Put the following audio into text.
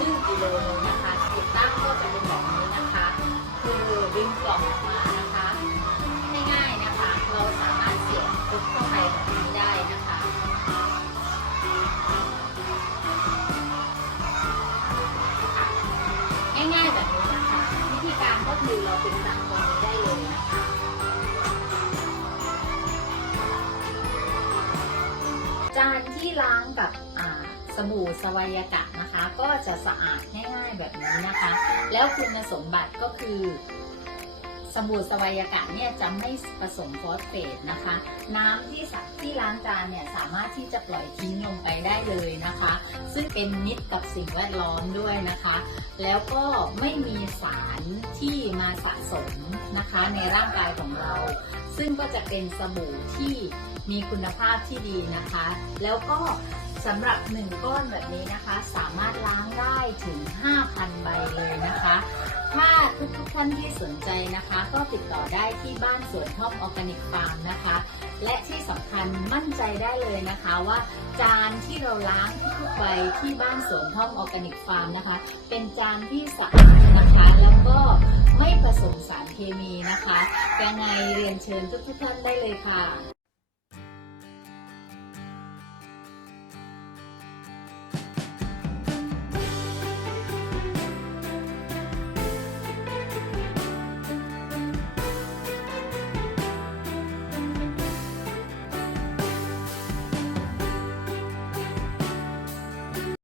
ครึ่งกิโลนนะคะติดตั้งก็จะเป็นแบบนี้นะคะ คือดึงกล่องออกมานะคะง่ายๆนะคะ เราสามารถเสียบปุ๊บเข้าไปแบบนี้ได้นะคะง่ายๆแบบนี้นะคะ วิธีการก็คือเราติดตั้งตรงนี้ได้เลยนะคะจานที่ล้างกับ สบู่สวายกะนะคะ ก็จะสะอาดง่ายๆแบบนี้นะคะ แล้วคุณสมบัติก็คือ สบู่สวายกะเนี่ยจะไม่ผสมฟอสเฟตนะคะ น้ำที่สะที่ล้างจานเนี่ยสามารถที่จะปล่อยทิ้งลงไปได้เลยนะคะ ซึ่งเป็นมิตรกับสิ่งแวดล้อมด้วยนะคะ แล้วก็ไม่มีสารที่มาสะสมนะคะในร่างกายของเรา ซึ่งก็จะเป็นสบู่ที่มีคุณภาพที่ดีนะคะ แล้วก็สำหรับ 1 ก้อนแบบนี้นะคะ สามารถล้างได้ถึง 5,000 ใบเลยนะ ถ้าทุกทุกท่านที่สนใจนะคะ ก็ติดต่อได้ที่บ้านสวนท่อมออร์แกนิกฟาร์มนะคะ และที่สำคัญมั่นใจได้เลยนะคะว่าจานที่เราล้างทุกๆใบที่บ้านสวนท่อมออร์แกนิกฟาร์มนะคะ เป็นจานที่สะอาดนะคะ แล้วก็ไม่ผสมสารเคมีนะคะ ยังไงเรียนเชิญทุกๆท่านได้เลยค่ะ